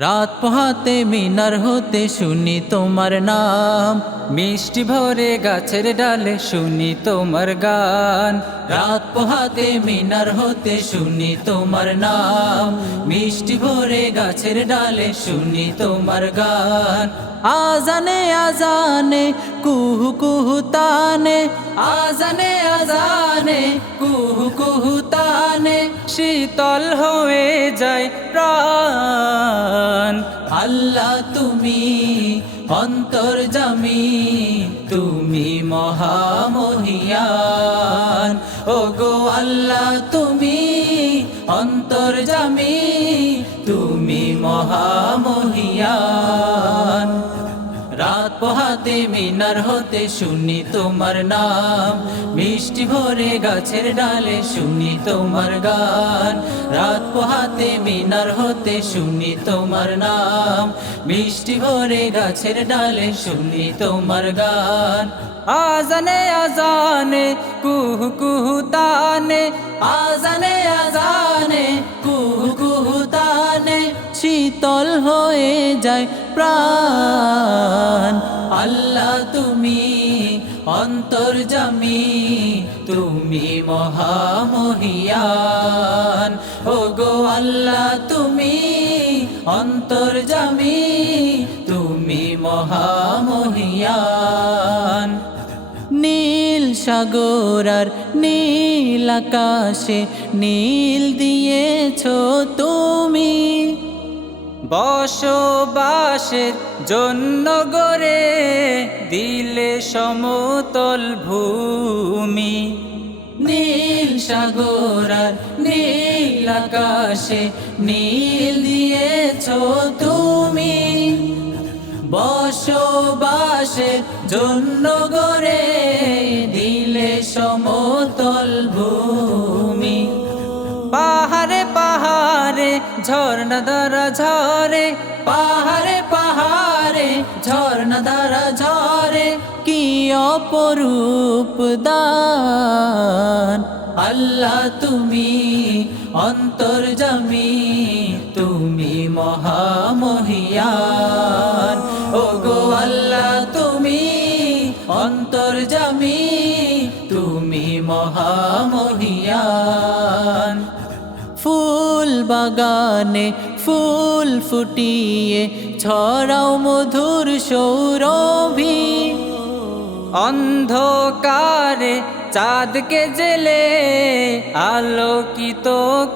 রাত পোহাতে মিনার হতে শুনি তোমার নাম। মিষ্টি ভরে গাছের ডালে শুনি তোমার গান। রাত পোহাতে মিনার হতে শুনি তোমার নাম। মিষ্টি ভরে গাছের ডালে শুনি তোমার গান। আজানে আজানে, কুহু কুহু তানে। আজানে আজানে, কুহু কুহু তানে। শীতল হয়ে যায় প্রাণ। আল্লাহ তুমি অন্তর জামি মহামহিয়ান। ও গো আল্লাহ তুমি অন্তর জামি তুমি মহামহিয়ান। রাত মিনার হতে শুনি তোমার নাম। মিষ্টি ভরে গাছের ডালে শুনি তোমার গান। রাত পোহাতে মিনার হতে শুনি তোমার নাম। মিষ্টি ভরে গাছের ডালে শুনি তোমার গান। আজানে আজানে, কুহু কুহু তানে। আজানে আজানে, কুহু কুহু তানে। শীতল হয়ে যায় প্রাণ। আল্লাহ তুমি অন্তর জামি, তুমি মহামহিয়ান। ও গো আল্লাহ তুমি অন্তর জামি, তুমি মহামহিয়ান। নীল সাগর আর নীল আকাশে নীল দিয়েছ তুমি। বসবাসের জন্য গড়ে দিলে সমতল ভূমি। নীল সাগর আর নীল আকাশে নীল দিয়েছ তুমি। বসবাসের জন্য গড়ে ঝর্ণা দ্বারা ঝরে, পাহাড়ে পাহাড়ে, ঝর্ণা দ্বারা ঝরে, কি অপরূপ দান? আল্লাহ তুমি অন্তর জামি তুমি মহামহিয়ান বাগানে ফুল ফুটিয়ে, ছড়াও মধুর সৌরভী। অন্ধকারে চাঁদকে জেলে আলোকিত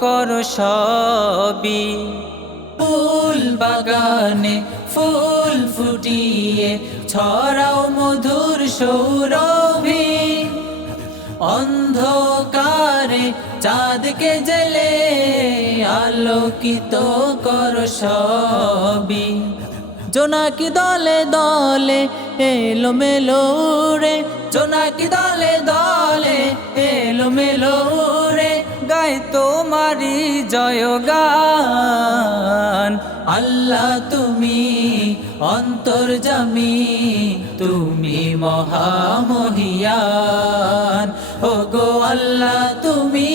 কর সবই। ফুল বাগানে ফুল ফুটিয়ে, ছড়াও মধুর সৌরভী। অন্ধকারে চাঁদকে জেলে আলোকিত কর সবই। জোনাকি দলে দলে এলো মেলো রে, জোনাকি দলে দলে এলো মেলো রে গাই তোমারি জয় গান। আল্লাহ তুমি অন্তর জামি, তুমি মহামহিয়ান। ও গো আল্লাহ তুমি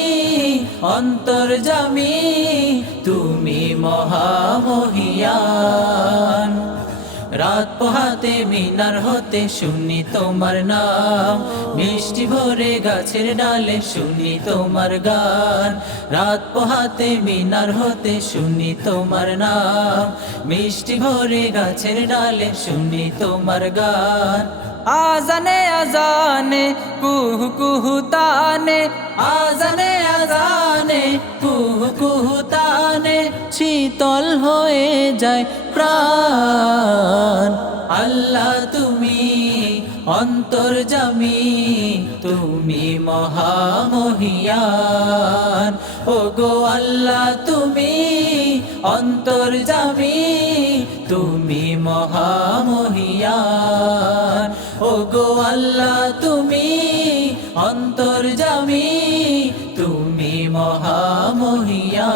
অন্তর জামি, তুমি মহামহিয়ান। রাত পোহাতে মিনার হতে শুনি তোমার নাম, মিষ্টি ভরে গাছের ডালে শুনি তোমার গান। রাত পোহাতে মিনার হতে শুনি তোমার নাম, মিষ্টি ভরে গাছের ডালে শুনি তোমার গান। আজানে আজানে, কুহু কুহু, তানে। আজানে আজানে, কুহু কুহু, তানে। শীতল হয়ে যায় প্রাণ। আল্লাহ, তুমি অন্তর জামি, তুমি মহামহিয়ান। ও গো আল্লাহ, তুমি অন্তর জামি, তুমি মহামহিয়ান ওগো আল্লাহ তুমি অন্তর্জামী তুমি মহামহিয়া।